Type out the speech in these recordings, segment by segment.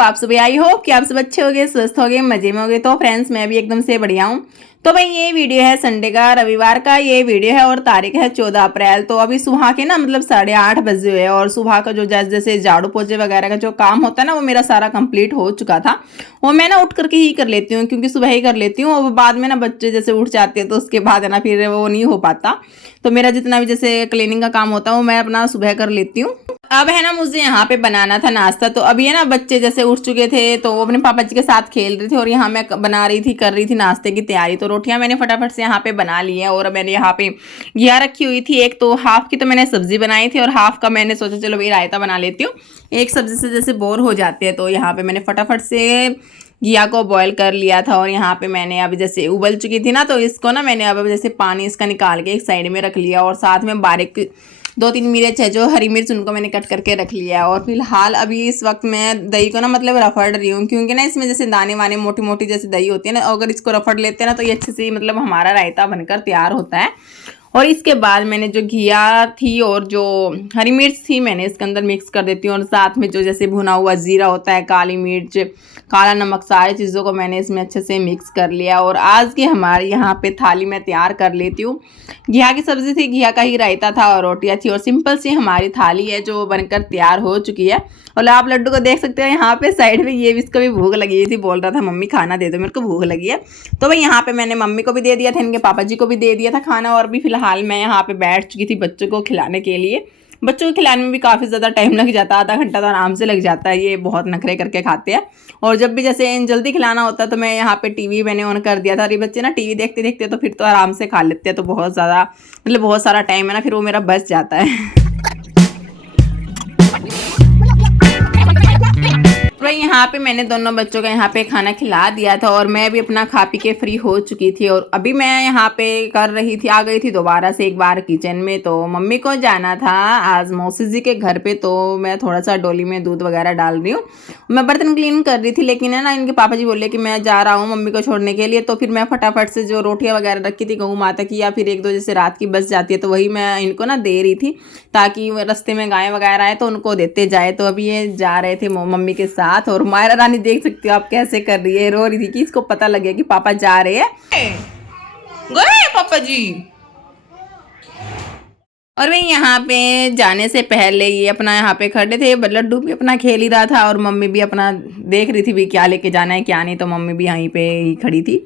आप सभी। I hope कि आप सब अच्छे होंगे, स्वस्थ होंगे, मजे में होंगे। तो फ्रेंड्स मैं भी एकदम से बढ़िया हूँ। तो भाई ये वीडियो है संडे का, रविवार का ये वीडियो है और तारीख है 14 अप्रैल। तो अभी सुबह के ना मतलब 8:30 बजे हुए और सुबह का जो जैसे जैसे झाड़ू पोछे वगैरह का जो काम होता है ना वो मेरा सारा कंप्लीट हो चुका था। वो मैं ना उठ करके ही कर लेती हूँ क्योंकि सुबह ही कर लेती हूँ और बाद में ना बच्चे जैसे उठ जाते हैं तो उसके बाद है ना फिर वो नहीं हो पाता। तो मेरा जितना भी जैसे क्लीनिंग का काम होता है वो मैं अपना सुबह कर लेती हूँ। अब है ना मुझे यहाँ पे बनाना था नाश्ता। तो अभी है ना बच्चे जैसे उठ चुके थे तो वो अपने पापा जी के साथ खेल रहे थे और यहाँ मैं बना रही थी, कर रही थी नाश्ते की तैयारी। तो रोटियां मैंने फटाफट से यहाँ पे बना ली है और मैंने यहाँ पे घिया रखी हुई थी एक। तो हाफ की तो मैंने सब्जी बनाई थी और हाफ का मैंने सोचा चलो भाई रायता बना लेती हूँ। एक सब्जी से जैसे बोर हो जाते हैं तो यहाँ पे मैंने फटाफट से घिया को बॉईल कर लिया था और यहाँ पे मैंने अब जैसे उबल चुकी थी ना तो इसको ना मैंने अब जैसे पानी इसका निकाल के एक साइड में रख लिया और साथ में बारीक 2-3 मिर्च है जो हरी मिर्च उनको मैंने कट करके रख लिया है। और फिलहाल अभी इस वक्त मैं दही को ना मतलब रफड़ रही हूँ क्योंकि ना इसमें जैसे दाने वाने मोटी मोटी जैसे दही होती है ना, अगर इसको रफड़ लेते हैं ना तो ये अच्छे से मतलब हमारा रायता बनकर तैयार होता है। और इसके बाद मैंने जो घिया थी और जो हरी मिर्च थी मैंने इसके अंदर मिक्स कर देती हूँ और साथ में जो जैसे भुना हुआ जीरा होता है, काली मिर्च, काला नमक, सारी चीज़ों को मैंने इसमें अच्छे से मिक्स कर लिया। और आज की हमारे यहाँ पे थाली मैं तैयार कर लेती हूँ। घिया की सब्ज़ी थी, घिया का ही रायता था और रोटियाँ थी और सिंपल सी हमारी थाली है जो बनकर तैयार हो चुकी है। और आप लड्डू को देख सकते हो यहाँ पे साइड में, ये भी इसको भी भूख लगी थी, बोल रहा था मम्मी खाना दे दो, मेरे को भूख लगी है। तो भाई यहाँ पे मैंने मम्मी को भी दे दिया था, इनके पापा जी को भी दे दिया था खाना और भी फिलहाल मैं यहाँ पे बैठ चुकी थी बच्चों को खिलाने के लिए। बच्चों को खिलाने में भी काफ़ी ज़्यादा टाइम लग जाता है, आधा घंटा तो आराम से लग जाता है, ये बहुत नखरे करके खाते हैं। और जब भी जैसे जल्दी खिलाना होता है तो मैं यहाँ पे टीवी मैंने ऑन कर दिया था और ये बच्चे ना टीवी देखते देखते तो फिर तो आराम से खा लेते हैं। तो बहुत ज़्यादा मतलब बहुत सारा टाइम है ना फिर वो मेरा बच जाता है। तो यहाँ पे मैंने दोनों बच्चों का यहाँ पे खाना खिला दिया था और मैं भी अपना खा पी के फ्री हो चुकी थी। और अभी मैं यहाँ पे कर रही थी, आ गई थी दोबारा से एक बार किचन में। तो मम्मी को जाना था आज मौसी जी के घर पे, तो मैं थोड़ा सा डोली में दूध वगैरह डाल रही हूँ। मैं बर्तन क्लीन कर रही थी लेकिन है ना इनके पापा जी बोले कि मैं जा रहा हूँ मम्मी को छोड़ने के लिए। तो फिर मैं फटाफट से जो रोटियाँ वगैरह रखी थी गऊ माता की या फिर 1-2 जैसे रात की बच जाती है तो वही मैं इनको ना दे रही थी ताकि रास्ते में गाय वगैरह आए तो उनको देते जाए। तो अभी ये जा रहे थे मम्मी के साथ और मायरा रानी देख सकती हो आप कैसे कर रही है, रो रही थी कि इसको पता लगे कि पापा जा रहे हैं। गए पापा जी। और भाई यहाँ पे जाने से पहले ये अपना यहाँ पे खड़े थे, लड्डू भी अपना खेल ही रहा था और मम्मी भी अपना देख रही थी भी क्या लेके जाना है क्या नहीं। तो मम्मी भी यहीं पे ही खड़ी थी,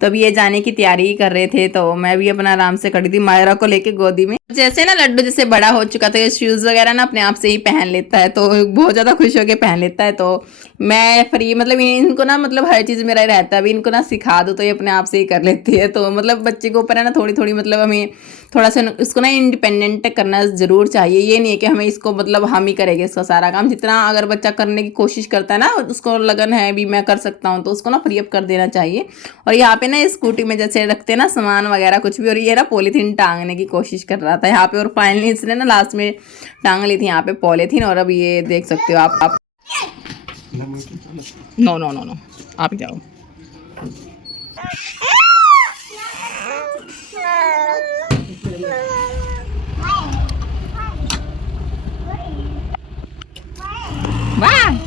तो अभी ये जाने की तैयारी ही कर रहे थे। तो मैं भी अपना आराम से खड़ी थी मायरा को लेके गोदी में। जैसे ना लड्डू जैसे बड़ा हो चुका था, ये शूज़ वगैरह ना अपने आप से ही पहन लेता है तो बहुत ज़्यादा खुश होकर पहन लेता है। तो मैं फ्री मतलब इनको ना मतलब हर चीज़ मेरा रहता है, अभी इनको ना सिखा दूँ तो ये अपने आप से ही कर लेती है। तो मतलब बच्चे के ऊपर है ना थोड़ी थोड़ी मतलब हमें थोड़ा सा इसको ना इंडिपेंडेंट करना ज़रूर चाहिए। ये नहीं है कि हमें इसको मतलब हम ही करेंगे इसका सारा काम। जितना अगर बच्चा करने की कोशिश करता है ना, उसको लगन है भी मैं कर सकता हूँ, तो उसको ना फ्री अप कर देना चाहिए। और यहाँ पे ना स्कूटी में जैसे रखते हैं ना सामान वगैरह कुछ भी, और ये ना पॉलीथीन टांगने की कोशिश कर रहा था यहाँ पे और फाइनली इसने ना लास्ट में टांग ली थी यहाँ पे पॉलीथीन। और अब ये देख सकते हो आप नो नो नो नो आप जाओ। वाह।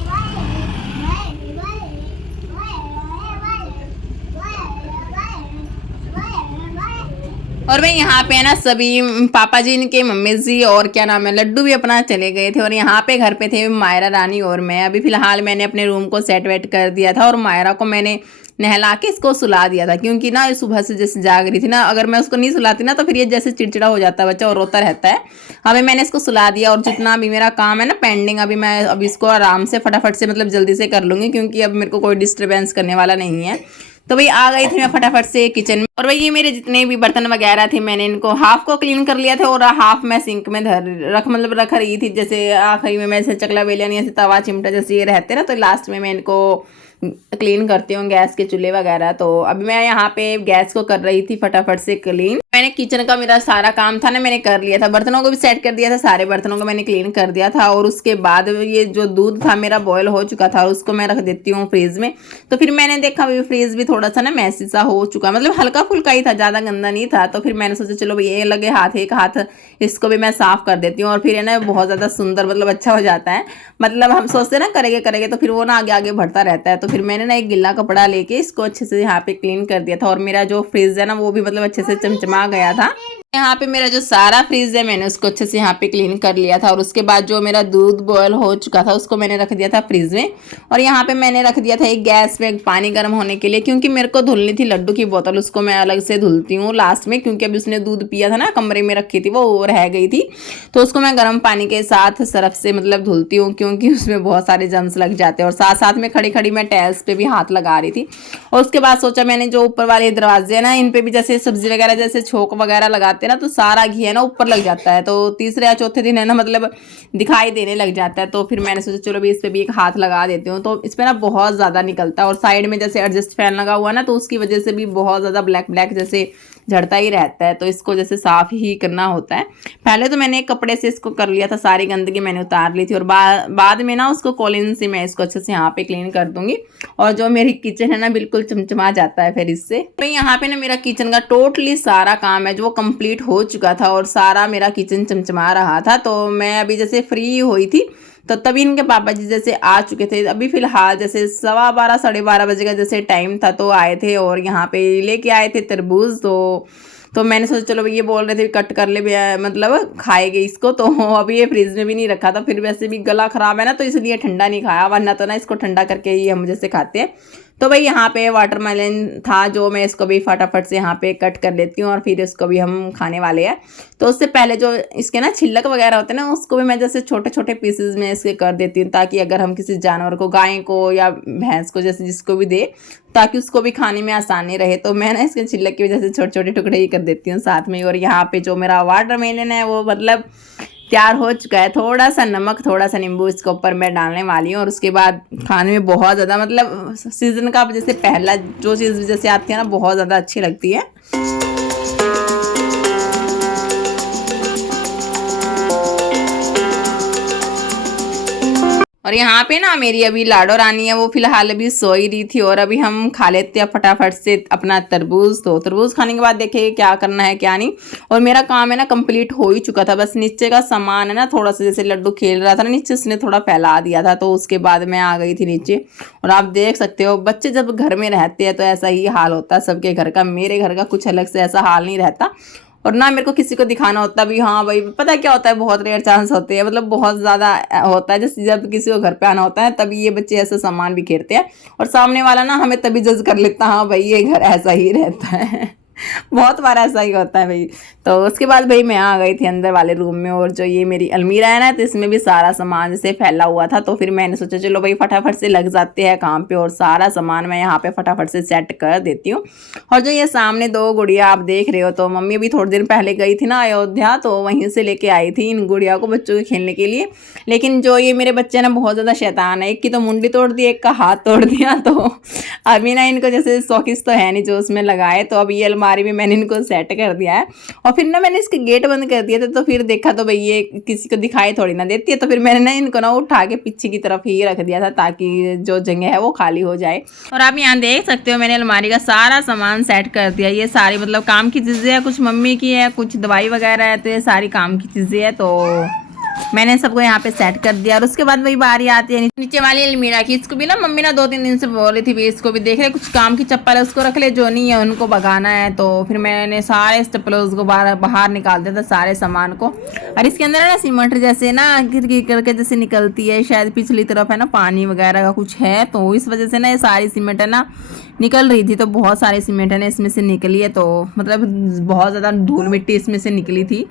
और भाई यहाँ पे है ना सभी पापा जी इनके मम्मी जी और क्या नाम है लड्डू भी अपना चले गए थे और यहाँ पे घर पे थे मायरा रानी और मैं। अभी फिलहाल मैंने अपने रूम को सेट वेट कर दिया था और मायरा को मैंने नहला के इसको सुला दिया था क्योंकि ना सुबह से जैसे जाग रही थी ना, अगर मैं उसको नहीं सुलाती ना तो फिर ये जैसे चिड़चिड़ा हो जाता है बच्चा और रोता रहता है। अभी मैंने इसको सुला दिया और जितना भी मेरा काम है ना पेंडिंग, अभी मैं अभी इसको आराम से फटाफट से मतलब जल्दी से कर लूँगी क्योंकि अब मेरे को कोई डिस्टर्बेंस करने वाला नहीं है। तो भाई आ गई थी मैं फटाफट से किचन में और भाई ये मेरे जितने भी बर्तन वगैरह थे मैंने इनको हाफ को क्लीन कर लिया था और हाफ मैं सिंक में रख रही थी। जैसे आखिरी में मैं जैसे चकला बेलन जैसे तवा चिमटा जैसे ये रहते ना तो लास्ट में मैं इनको क्लीन करती हूँ गैस के चूल्हे वगैरह। तो अभी मैं यहाँ पे गैस को कर रही थी फटाफट से क्लीन। मैंने किचन का मेरा सारा काम था ना मैंने कर लिया था, बर्तनों को भी सेट कर दिया था, सारे बर्तनों को मैंने क्लीन कर दिया था। और उसके बाद ये जो दूध था मेरा बॉयल हो चुका था और उसको मैं रख देती हूँ फ्रीज में। तो फिर मैंने देखा भाई फ्रीज भी थोड़ा सा ना मैसी सा हो चुका, मतलब हल्का फुल्का ही था, ज़्यादा गंदा नहीं था। तो फिर मैंने सोचा चलो भाई ये लगे हाथ, एक हाथ इसको भी मैं साफ कर देती हूँ और फिर है ना बहुत ज़्यादा सुंदर मतलब अच्छा हो जाता है। मतलब हम सोचते ना करेंगे करेंगे तो फिर वो ना आगे आगे बढ़ता रहता है। तो फिर मैंने ना एक गिल्ला कपड़ा लेके इसको अच्छे से यहाँ पे क्लीन कर दिया था और मेरा जो फ्रिज है ना वो भी मतलब अच्छे से चमचमा गया था। यहाँ पे मेरा जो सारा फ्रिज है मैंने उसको अच्छे से यहाँ पे क्लीन कर लिया था। और उसके बाद जो मेरा दूध बॉयल हो चुका था उसको मैंने रख दिया था फ्रिज में। और यहाँ पे मैंने रख दिया था एक गैस पे पानी गर्म होने के लिए, क्योंकि मेरे को धुलनी थी लड्डू की बोतल, उसको मैं अलग से धुलती हूँ लास्ट में, क्योंकि अभी उसने दूध पिया था ना कमरे में रखी थी वो रह गई थी। तो उसको मैं गर्म पानी के साथ सरफ से मतलब धुलती हूँ, क्योंकि उसमें बहुत सारे जम्स लग जाते हैं। और साथ साथ में खड़ी खड़ी मैं टाइल्स पे भी हाथ लगा रही थी। और उसके बाद सोचा मैंने जो ऊपर वाले दरवाजे हैं ना इन पे भी जैसे सब्जी वगैरह जैसे छोंक वगैरह लगाते हैं ना तो सारा घी है ना ऊपर लग जाता है, तो तीसरे या चौथे दिन है ना मतलब दिखाई देने लग जाता है। तो फिर मैंने सोचा चलो भी इस पे भी एक हाथ लगा देती हूँ। तो इस पे ना बहुत ज़्यादा निकलता है और साइड में जैसे एडजस्ट फैन लगा हुआ ना तो उसकी वजह से भी बहुत ज़्यादा ब्लैक ब्लैक जैसे झड़ता ही रहता है। तो इसको जैसे साफ ही करना होता है। पहले तो मैंने एक कपड़े से इसको कर लिया था, सारी गंदगी मैंने उतार ली थी। और बाद में ना उसको कॉलिन से मैं इसको अच्छे से यहाँ पे क्लीन कर दूंगी। और जो मेरी किचन है ना बिल्कुल चमचमा जाता है फिर इससे। तो यहाँ पे ना मेरा किचन का टोटली सारा काम है जो कंप्लीट हो चुका था और सारा मेरा किचन चमचमा रहा था। तो मैं अभी जैसे फ्री हुई थी तो तभी इनके पापा जी जैसे आ चुके थे। अभी फिलहाल जैसे 12:15 12:30 बजे का जैसे टाइम था तो आए थे और यहाँ पे लेके आए थे तरबूज। तो मैंने सोचा चलो ये बोल रहे थे कट कर ले मतलब खाएंगे इसको। तो अभी ये फ्रिज में भी नहीं रखा था, फिर वैसे भी गला खराब है ना तो इसलिए ठंडा नहीं खाया, वरना तो ना इसको ठंडा करके ही हम जैसे खाते हैं। तो भाई यहाँ पे वाटरमेलन था जो मैं इसको भी फटाफट से यहाँ पे कट कर लेती हूँ और फिर इसको भी हम खाने वाले हैं। तो उससे पहले जो इसके ना छिलक वगैरह होते हैं ना उसको भी मैं जैसे छोटे छोटे पीसेस में इसके कर देती हूँ, ताकि अगर हम किसी जानवर को, गाय को या भैंस को जैसे जिसको भी दे ताकि उसको भी खाने में आसानी रहे। तो मैं ना इसके छिलक की वजह से छोटे छोटे टुकड़े ही कर देती हूँ साथ में। और यहाँ पे जो मेरा वाटरमेलन है वो मतलब तैयार हो चुका है। थोड़ा सा नमक थोड़ा सा नींबू इसके ऊपर मैं डालने वाली हूँ। और उसके बाद खाने में बहुत ज़्यादा मतलब सीज़न का जैसे पहला जो चीज़ जैसे आती है ना बहुत ज़्यादा अच्छी लगती है। और यहाँ पे ना मेरी अभी लाडो रानी है वो फिलहाल अभी सो ही रही थी और अभी हम खा लेते हैं फटाफट से अपना तरबूज। तो तरबूज खाने के बाद देखे क्या करना है क्या नहीं। और मेरा काम है ना कंप्लीट हो ही चुका था, बस नीचे का सामान है ना थोड़ा सा जैसे लड्डू खेल रहा था ना नीचे उसने थोड़ा फैला दिया था, तो उसके बाद मैं आ गई थी नीचे। और आप देख सकते हो बच्चे जब घर में रहते हैं तो ऐसा ही हाल होता है सबके घर का, मेरे घर का कुछ अलग से ऐसा हाल नहीं रहता। और ना मेरे को किसी को दिखाना होता भी, हाँ भाई पता क्या होता है बहुत रेयर चांस होते हैं, मतलब बहुत ज़्यादा होता है जैसे जब किसी को घर पे आना होता है तभी ये बच्चे ऐसा सामान बिखेरते हैं और सामने वाला ना हमें तभी जज कर लेता, हाँ भाई ये घर ऐसा ही रहता है। बहुत बार ऐसा ही होता है भाई। तो उसके बाद भाई मैं आ गई थी अंदर वाले रूम में और जो ये मेरी अलमीरा है ना तो इसमें भी सारा सामान जैसे फैला हुआ था। तो फिर मैंने सोचा चलो भाई फटाफट से लग जाते हैं काम पे और सारा सामान मैं यहाँ पे फटाफट से सेट कर देती हूँ। और जो ये सामने दो गुड़िया आप देख रहे हो तो मम्मी अभी थोड़ी देर पहले गई थी ना अयोध्या, तो वहीं से लेके आई थी इन गुड़िया को बच्चों के खेलने के लिए। लेकिन जो ये मेरे बच्चे ना बहुत ज़्यादा शैतान है, एक की तो मुंडी तोड़ दी एक का हाथ तोड़ दिया। तो अभी ना इनको जैसे शौकीस तो है नहीं जो उसमें लगाए, तो अभी ये अलमारी में मैंने इनको सेट कर दिया है। और फिर ना मैंने इसके गेट बंद कर दिया था तो फिर देखा तो भाई ये किसी को दिखाई थोड़ी ना देती है, तो फिर मैंने ना इनको ना उठा के पीछे की तरफ ही रख दिया था ताकि जो जगह है वो खाली हो जाए। और आप यहाँ देख सकते हो मैंने अलमारी का सारा सामान सेट कर दिया। ये सारी मतलब काम की चीज़ें हैं, कुछ मम्मी की है कुछ दवाई वगैरह है, तो ये सारी काम की चीज़ें हैं। तो मैंने सबको यहाँ पे सेट कर दिया। और उसके बाद वही बारी आती है नीचे वाली अलमीरा की। इसको भी ना मम्मी ना 2-3 दिन से बोल रही थी इसको भी देख ले, कुछ काम की चप्पल है उसको रख ले, जो नहीं है उनको भगाना है। तो फिर मैंने सारे चप्पलों को बाहर निकाल दिया था सारे सामान को। और इसके अंदर ना सीमेंट जैसे ना गिर गिर करके जैसे निकलती है, शायद पिछली तरफ है ना पानी वगैरह का कुछ है, तो इस वजह से ना ये सारी सीमेंट है ना निकल रही थी। तो बहुत सारी सीमेंट है ना इसमें से निकली है, तो मतलब बहुत ज़्यादा धूल मिट्टी इसमें से निकली थी।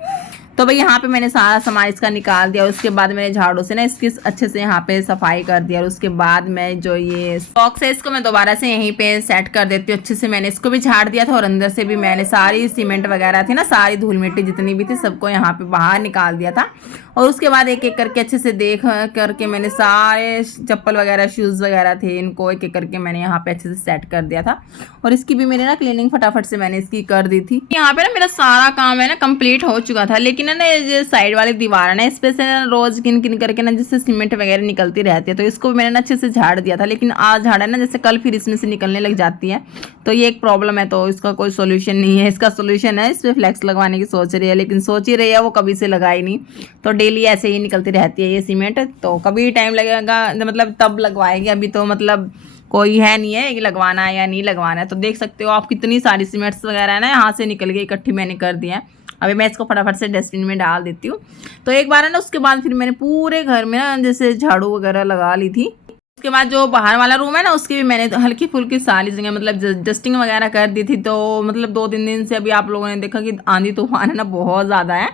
तो तो भाई यहाँ पे मैंने सारा सामान इसका निकाल दिया। उसके बाद मैंने झाड़ू से ना इसकी अच्छे से यहाँ पे सफाई कर दिया। और उसके बाद मैं जो ये बॉक्स है इसको मैं दोबारा से यहीं पे सेट कर देती हूँ अच्छे से। मैंने इसको भी झाड़ दिया था और अंदर से भी मैंने सारी सीमेंट वगैरह थी ना, सारी धूल मिट्टी जितनी भी थी सबको यहाँ पे बाहर निकाल दिया था। और उसके बाद एक एक करके अच्छे से देख करके मैंने सारे चप्पल वगैरह शूज़ वगैरह थे इनको एक एक करके मैंने यहाँ पे अच्छे से सेट कर दिया था। और इसकी भी मैंने ना क्लीनिंग फटाफट से मैंने इसकी कर दी थी। यहाँ पे ना मेरा सारा काम है ना कंप्लीट हो चुका था, लेकिन ना ये साइड वाली दीवार है ना इस पे से ना रोज गिन गिन करके ना जैसे सीमेंट वगैरह निकलती रहती है, तो इसको मैंने ना अच्छे से झाड़ दिया था। लेकिन आज झाड़ा ना जैसे कल फिर इसमें से निकलने लग जाती है, तो ये एक प्रॉब्लम है। तो इसका कोई सोल्यूशन नहीं है। इसका सोल्यूशन है इस पर फ्लेक्स लगवाने की सोच रही है, लेकिन सोच ही रही है, वो कभी से लगाई नहीं। तो डेली ऐसे ही निकलती रहती है ये सीमेंट। तो कभी टाइम लगेगा मतलब तब लगवाएगी, अभी तो मतलब कोई है नहीं है कि लगवाना है या नहीं लगवाना है। तो देख सकते हो आप कितनी सारी सीमेंट्स वगैरह है ना यहाँ से निकल गई, इकट्ठी मैंने कर दी है। अभी मैं इसको फटाफट से डस्टबिन में डाल देती हूँ। तो एक बार है ना उसके बाद फिर मैंने पूरे घर में ना जैसे झाड़ू वगैरह लगा ली थी। उसके बाद जो बाहर वाला रूम है ना उसकी भी मैंने हल्की फुल्की सारी जगह मतलब डस्टिंग वगैरह कर दी थी। तो मतलब 2-3 दिन से अभी आप लोगों ने देखा कि आंधी तूफान है ना बहुत ज़्यादा है,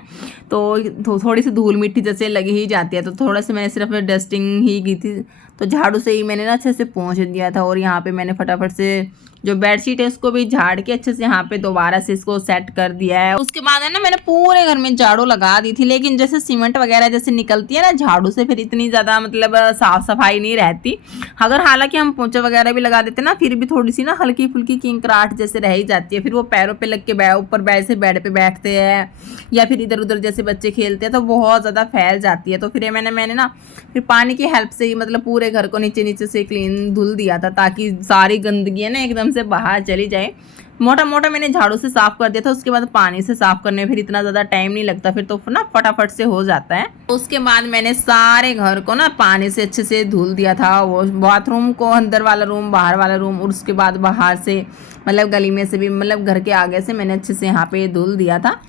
तो थोड़ी सी धूल मिट्टी जैसे लगी ही जाती है। तो थोड़ा सा मैंने सिर्फ डस्टिंग ही की थी, तो झाड़ू से ही मैंने ना अच्छे से पोंछ दिया था। और यहाँ पे मैंने फटाफट से जो बेडशीट है उसको भी झाड़ के अच्छे से यहाँ पे दोबारा से इसको सेट कर दिया है। उसके बाद है ना मैंने पूरे घर में झाड़ू लगा दी थी, लेकिन जैसे सीमेंट वगैरह जैसे निकलती है ना झाड़ू से फिर इतनी ज़्यादा मतलब साफ सफाई नहीं रहती। अगर हालांकि हम पोंछा वगैरह भी लगा देते ना फिर भी थोड़ी सी ना हल्की फुल्की किंकराहट जैसे रह ही जाती है। फिर वो पैरों पे लग के ऊपर बेड पे बैठते हैं या फिर इधर उधर जैसे बच्चे खेलते हैं तो बहुत ज़्यादा फैल जाती है। तो फिर मैंने ना फिर पानी की हेल्प से ही मतलब पूरे घर को नीचे नीचे से क्लीन धुल दिया था, ताकि सारी गंदगी है ना एकदम से बाहर चली जाए। मोटा मोटा मैंने झाड़ू से साफ कर दिया था। उसके बाद पानी से साफ करने में फिर इतना ज़्यादा टाइम नहीं लगता, फिर तो ना फटाफट से हो जाता है। उसके बाद मैंने सारे घर को ना पानी से अच्छे से धुल दिया था। वो बाथरूम को, अंदर वाला रूम, बाहर वाला रूम, और उसके बाद बाहर से मतलब गली में से भी मतलब घर के आगे से मैंने अच्छे से यहाँ पे धुल दिया था।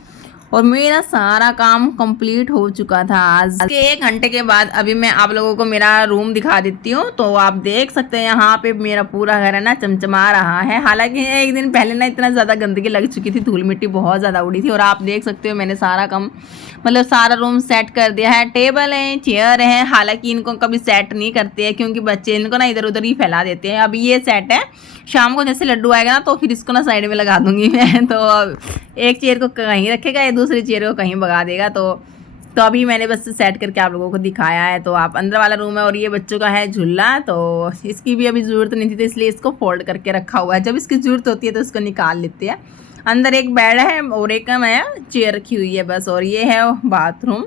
और मेरा सारा काम कंप्लीट हो चुका था। आज के 1 घंटे के बाद अभी मैं आप लोगों को मेरा रूम दिखा देती हूँ। तो आप देख सकते हैं यहाँ पे मेरा पूरा घर है ना चमचमा रहा है। हालांकि 1 दिन पहले ना इतना ज़्यादा गंदगी लग चुकी थी, धूल मिट्टी बहुत ज़्यादा उड़ी थी। और आप देख सकते हो मैंने सारा काम मतलब सारा रूम सेट कर दिया है। टेबल है, चेयर है, हालांकि इनको कभी सेट नहीं करते हैं क्योंकि बच्चे इनको ना इधर उधर ही फैला देते हैं। अभी ये सेट है, शाम को जैसे लड्डू आएगा ना तो फिर इसको ना साइड में लगा दूंगी मैं। तो एक चेयर को कहीं रखेगा या दूसरी चेयर को कहीं भगा देगा। तो अभी मैंने बस सेट करके आप लोगों को दिखाया है। तो आप अंदर वाला रूम है और ये बच्चों का है झूला। तो इसकी भी अभी ज़रूरत नहीं थी, तो इसलिए इसको फोल्ड करके रखा हुआ है। जब इसकी ज़रूरत होती है तो इसको निकाल लेते हैं। अंदर एक बेड है और एक चेयर रखी हुई है बस। और ये है बाथरूम,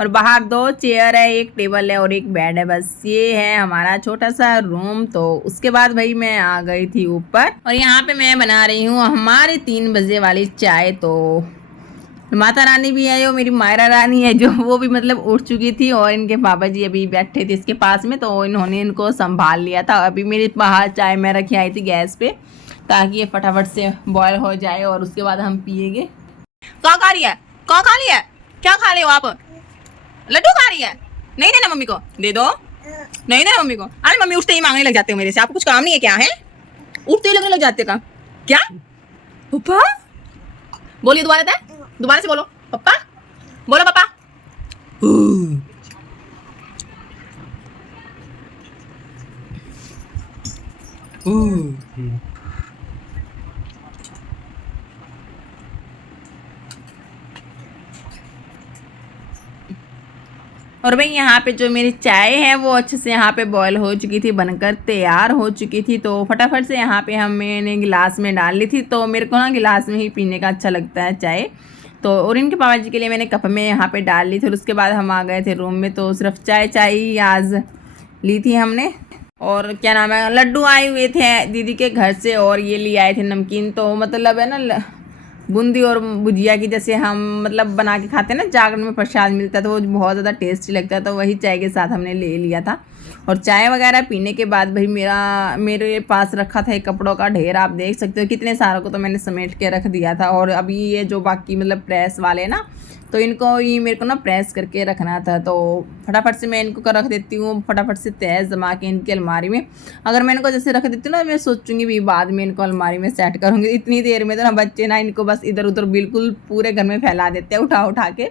और बाहर 2 चेयर है, एक टेबल है और एक बेड है। बस ये है हमारा छोटा सा रूम। तो उसके बाद भाई मैं आ गई थी ऊपर और यहाँ पे मैं बना रही हूँ हमारी 3 बजे वाली चाय। तो माता रानी भी है, जो मेरी मायरा रानी है, जो वो भी मतलब उठ चुकी थी और इनके पापा जी अभी बैठे थे इसके पास में, तो इन्होंने इनको संभाल लिया था। अभी मेरी बाहर चाय मैं रखी आई थी गैस पे, ताकि ये फटाफट से बॉयल हो जाए और उसके बाद हम पिएंगे। क्या खा रही है? क्या खा रही है? क्या खा रहे हो आप? लड्डू खा रही है? नहीं देना मम्मी को, दे दो। नहीं देना मम्मी को। अरे मम्मी उठते ही मांगने लग जाते हो मेरे से, आपको कुछ काम नहीं है क्या? है उठते ही लगने लग जाते का क्या? पापा बोलिए, दोबारा से बोलो। पापा बोलो, पापा। और भाई यहाँ पे जो मेरी चाय है वो अच्छे से यहाँ पे बॉयल हो चुकी थी, बनकर तैयार हो चुकी थी। तो फटाफट से यहाँ पे मैंने गिलास में डाल ली थी। तो मेरे को ना गिलास में ही पीने का अच्छा लगता है चाय। तो और इनके पापा जी के लिए मैंने कप में यहाँ पे डाल ली थी। और उसके बाद हम आ गए थे रूम में। तो सिर्फ चाय ही आज ली थी हमने। और क्या नाम है, लड्डू आए हुए थे दीदी के घर से और ये ले आए थे नमकीन। तो मतलब है ना बूंदी और भुजिया की जैसे हम मतलब बना के खाते हैं ना, जागरण में प्रसाद मिलता है, तो वो बहुत ज़्यादा टेस्टी लगता है। तो वही चाय के साथ हमने ले लिया था। और चाय वगैरह पीने के बाद भाई मेरे पास रखा था एक कपड़ों का ढेर, आप देख सकते हो कितने सारों को तो मैंने समेट के रख दिया था। और अभी ये जो बाकी मतलब प्रेस वाले ना, तो इनको ये मेरे को ना प्रेस करके रखना था, तो फटाफट से मैं इनको रख देती हूँ, फटाफट से तैज़ जमा के इनकी अलमारी में। अगर मैं इनको जैसे रख देती हूँ ना, मैं सोचूंगी भी बाद में इनको अलमारी में सेट करूँगी। इतनी देर में तो ना बच्चे ना इनको बस इधर उधर बिल्कुल पूरे घर में फैला देते हैं उठा उठा के।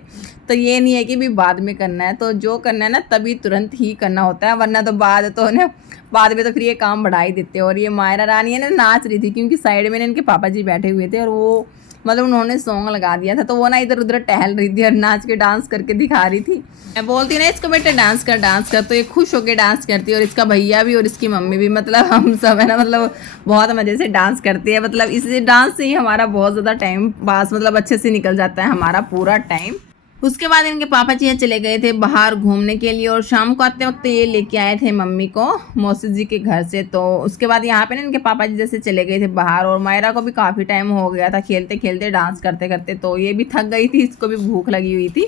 तो ये नहीं है कि भी बाद में करना है, तो जो करना है ना तभी तुरंत ही करना होता है, वरना तो बाद में तो फिर ये काम बढ़ा ही देते हैं। और ये मायरा रानी है ना नाच रही थी, क्योंकि साइड में इनके पापा जी बैठे हुए थे और वो मतलब उन्होंने सॉन्ग लगा दिया था, तो वो ना इधर उधर टहल रही थी और नाच के डांस करके दिखा रही थी। मैं बोलती ना इसको बेटे डांस कर, तो ये खुश होके डांस करती है। और इसका भैया भी और इसकी मम्मी भी, मतलब हम सब है ना मतलब बहुत मज़े से डांस करती है। मतलब इस डांस से ही हमारा बहुत ज़्यादा टाइम पास मतलब अच्छे से निकल जाता है हमारा पूरा टाइम। उसके बाद इनके पापा जी चले गए थे बाहर घूमने के लिए, और शाम को आते वक्त ये लेके आए थे मम्मी को मौसी जी के घर से। तो उसके बाद यहाँ पे ना इनके पापा जी जैसे चले गए थे बाहर, और मायरा को भी काफ़ी टाइम हो गया था खेलते खेलते डांस करते करते, तो ये भी थक गई थी, इसको भी भूख लगी हुई थी।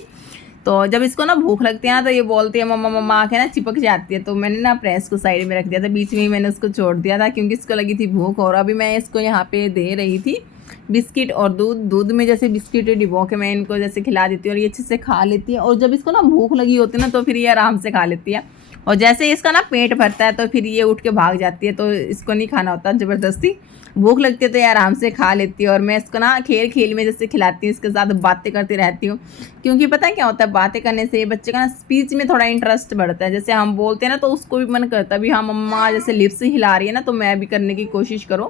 तो जब इसको ना भूख लगती है ना तो ये बोलती है मम्मा मम्मा, आके ना चिपक जाती है। तो मैंने ना प्रेस को साइड में रख दिया था, बीच में ही मैंने उसको छोड़ दिया था क्योंकि इसको लगी थी भूख। और अभी मैं इसको यहाँ पे दे रही थी बिस्किट और दूध में जैसे बिस्किट डिबो के मैं इनको जैसे खिला देती हूँ और ये अच्छे से खा लेती है। और जब इसको ना भूख लगी होती है ना तो फिर ये आराम से खा लेती है, और जैसे इसका ना पेट भरता है तो फिर ये उठ के भाग जाती है। तो इसको नहीं खाना होता, ज़बरदस्ती भूख लगती है तो ये आराम से खा लेती है। और मैं इसको ना खेल खेल में जैसे खिलाती हूँ, इसके साथ बातें करती रहती हूँ, क्योंकि पता है क्या होता है बातें करने से बच्चे का ना स्पीच में थोड़ा इंटरेस्ट बढ़ता है। जैसे हम बोलते हैं ना तो उसको भी मन करता है भी हाँ मम्मा जैसे लिप्स हिला रही है ना तो मैं भी करने की कोशिश करूँ,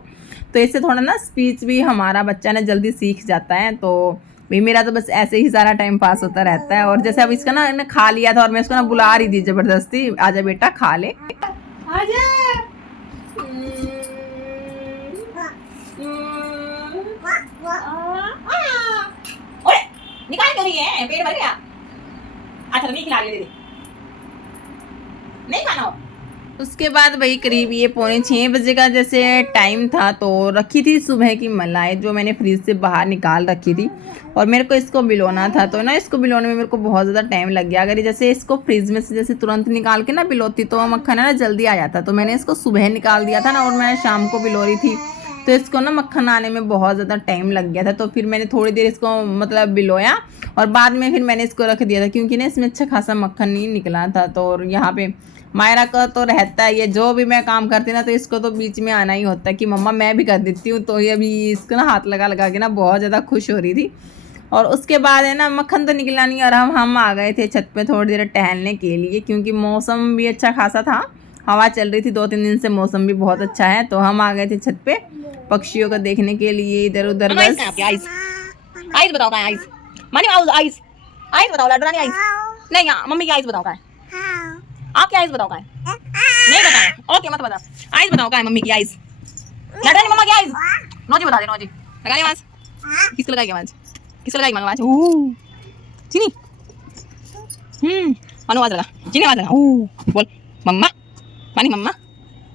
तो इससे थोड़ा ना स्पीच भी हमारा बच्चा ना जल्दी सीख जाता है। तो भाई मेरा तो बस ऐसे ही सारा टाइम पास होता रहता है। और जैसे अब इसका ना खा लिया था और मैं इसको ना बुला रही थी ज़बरदस्ती, आजा बेटा खा ले, आजा निकाल क्यों रही है, पेट भर गया। अच्छा नहीं खिला रही, नहीं खाना हो। उसके बाद वही करीब ये 5:45 बजे का जैसे टाइम था, तो रखी थी सुबह की मलाई जो मैंने फ्रिज से बाहर निकाल रखी थी, और मेरे को इसको बिलोना था। तो ना इसको बिलोने में मेरे को बहुत ज़्यादा टाइम लग गया। अगर जैसे इसको फ्रिज में से जैसे तुरंत निकाल के ना बिलोती तो मक्खन है ना जल्दी आ जाता। तो मैंने इसको सुबह निकाल दिया था ना, और मैं शाम को बिलो रही थी, तो इसको ना मक्खन आने में बहुत ज़्यादा टाइम लग गया था। तो फिर मैंने थोड़ी देर इसको मतलब बिलोया और बाद में फिर मैंने इसको रख दिया था, क्योंकि ना इसमें अच्छा खासा मक्खन नहीं निकला था। तो और यहाँ पे मायरा का तो रहता है, ये जो भी मैं काम करती ना तो इसको तो बीच में आना ही होता है कि मम्मा मैं भी कर देती हूँ। तो ये अभी इसको ना हाथ लगा लगा के ना बहुत ज़्यादा खुश हो रही थी। और उसके बाद है ना मक्खन तो निकला नहीं, और हम आ गए थे छत पे थोड़ी देर टहलने के लिए, क्योंकि मौसम भी अच्छा खासा था, हवा चल रही थी, 2-3 दिन से मौसम भी बहुत अच्छा है। तो हम आ गए थे छत पे पक्षियों को देखने के लिए इधर उधर। बस आइस बताओ का आइस, मानी आइस आइस बताओ लड़रानी आइस नहीं, मम्मी की आइस बताओ का है, आप क्या आइस बताओ का है, नहीं बताओ ओके मत बता, आइस बताओ का है मम्मी की आइस, लड़रानी मम्मा की आइस, नौजी बता दे, नौजी लगा ली आवाज, किसको लगाई आवाज, किसको लगाई आवाज, चीनी मानो आवाज लगा, चीनी आवाज लगा, बोल मम्मा मानी मम्मा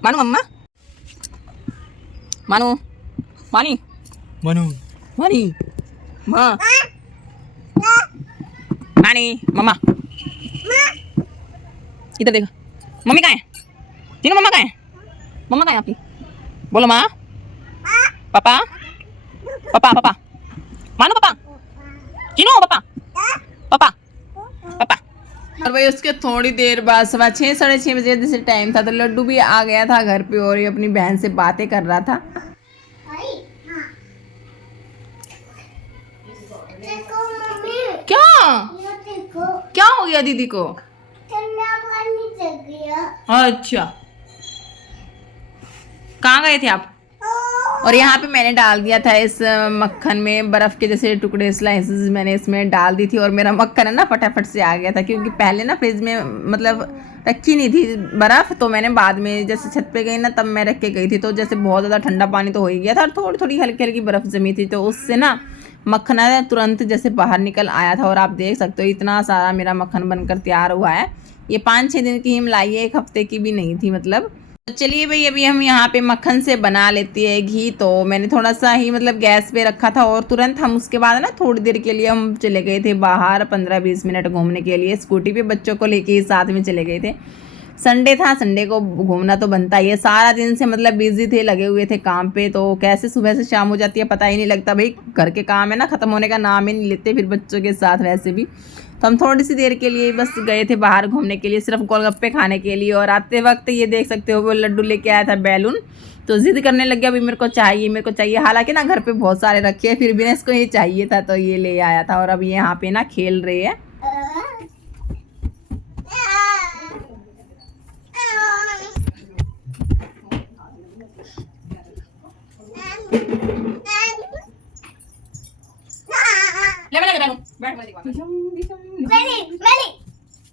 मानो मम्मा मानो मानी मानो मानी माँ मानी मम्मा, इधर देखो मम्मी कहाँ है, तीनों मम्मा कहाँ है, मम्मा कहाँ है आपकी, बोलो माँ पापा पापा पापा मानो पापा तीनों पापा पापा पापा। और भाई उसके थोड़ी देर बाद 6:15 साढ़े 6 बजे जैसे टाइम था, तो लड्डू भी आ गया था घर पे और ये अपनी बहन से बातें कर रहा था। क्या हो गया दीदी को, ठंडा पानी चल गया। अच्छा कहाँ गए थे आप। और यहाँ पे मैंने डाल दिया था इस मक्खन में बर्फ़ के जैसे टुकड़े स्लाइसेस मैंने इसमें डाल दी थी, और मेरा मक्खन है ना फटाफट से आ गया था, क्योंकि पहले ना फ्रिज में मतलब रखी नहीं थी बर्फ़, तो मैंने बाद में जैसे छत पे गई ना तब मैं रख के गई थी, तो जैसे बहुत ज़्यादा ठंडा पानी तो हो ही गया था और थोड़ी थोड़ी हल्की हल्की बर्फ़ जमी थी, तो उससे ना मक्खन तुरंत जैसे बाहर निकल आया था। और आप देख सकते हो इतना सारा मेरा मक्खन बनकर तैयार हुआ है। ये 5-6 दिन की ही मलाई है, 1 हफ्ते की भी नहीं थी मतलब। तो चलिए भाई अभी हम यहाँ पे मक्खन से बना लेते हैं घी। तो मैंने थोड़ा सा ही मतलब गैस पे रखा था, और तुरंत हम उसके बाद ना थोड़ी देर के लिए हम चले गए थे बाहर 15-20 मिनट घूमने के लिए, स्कूटी पे बच्चों को लेके ही साथ में चले गए थे। संडे था, संडे को घूमना तो बनता ही है। सारा दिन से मतलब बिजी थे, लगे हुए थे काम पे, तो कैसे सुबह से शाम हो जाती है पता ही नहीं लगता। भाई घर के काम है ना, ख़त्म होने का नाम ही नहीं लेते, फिर बच्चों के साथ वैसे भी। तो हम थोड़ी सी देर के लिए बस गए थे बाहर घूमने के लिए, सिर्फ गोलगप्पे खाने के लिए। और आते वक्त ये देख सकते हो वो लड्डू लेके आया था बैलून, तो जिद करने लग गया अभी मेरे को चाहिए, मेरे को चाहिए। हालांकि ना घर पे बहुत सारे रखे हैं, फिर भी ना इसको ये चाहिए था, तो ये ले आया था। और अब ये यहाँ पे ना खेल रहे हैं।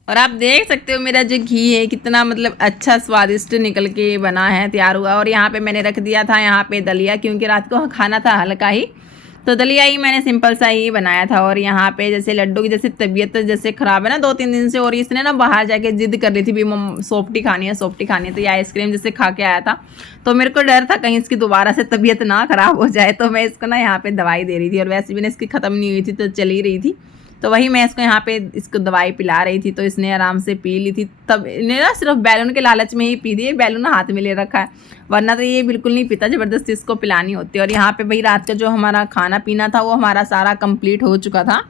और आप देख सकते हो मेरा जो घी है कितना मतलब अच्छा स्वादिष्ट निकल के बना है, तैयार हुआ। और यहाँ पे मैंने रख दिया था यहाँ पे दलिया, क्योंकि रात को खाना था हल्का ही, तो दलिया ही मैंने सिंपल सा ही बनाया था। और यहाँ पे जैसे लड्डू की जैसे तबीयत जैसे ख़राब है ना 2-3 दिन से, और इसने ना बाहर जाके जिद कर रही थी भी सॉफ्टी खानी है, सॉफ्टी खानी है, तो ये आइसक्रीम जैसे खा के आया था। तो मेरे को डर था कहीं इसकी दोबारा से तबीयत ना ख़राब हो जाए, तो मैं इसको ना यहाँ पे दवाई दे रही थी। और वैसे भी ना इसकी ख़त्म नहीं हुई थी, तो चली रही थी, तो वही मैं इसको यहाँ पे इसको दवाई पिला रही थी। तो इसने आराम से पी ली थी। तब इन्हें ना सिर्फ बैलून के लालच में ही पी दी है, बैलून हाथ में ले रखा है, वरना तो ये बिल्कुल नहीं पीता, ज़बरदस्ती इसको पिलानी होती है। और यहाँ पे भाई रात का जो हमारा खाना पीना था वो हमारा सारा कंप्लीट हो चुका था।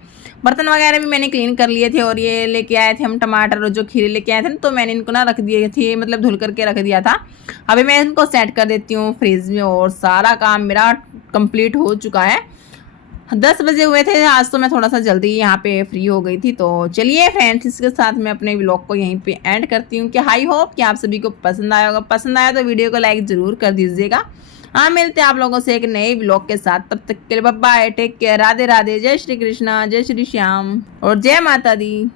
बर्तन वगैरह भी मैंने क्लीन कर लिए थे। और ये लेके आए थे हम टमाटर और जो खीरे लेके आए थे ना, तो मैंने इनको ना रख दिए थे, मतलब धुल करके रख दिया था। अभी मैं इनको सेट कर देती हूँ फ्रिज में, और सारा काम मेरा कंप्लीट हो चुका है। 10 बजे हुए थे आज, तो मैं थोड़ा सा जल्दी यहाँ पे फ्री हो गई थी। तो चलिए फ्रेंड्स, इसके साथ मैं अपने व्लॉग को यहीं पे एंड करती हूँ कि आई होप कि आप सभी को पसंद आया होगा। पसंद आया तो वीडियो को लाइक ज़रूर कर दीजिएगा। हाँ, मिलते हैं आप लोगों से एक नए व्लॉग के साथ, तब तक के लिए bye bye, take care, Radhe Radhe, जय श्री कृष्णा, जय श्री श्याम और जय माता दी।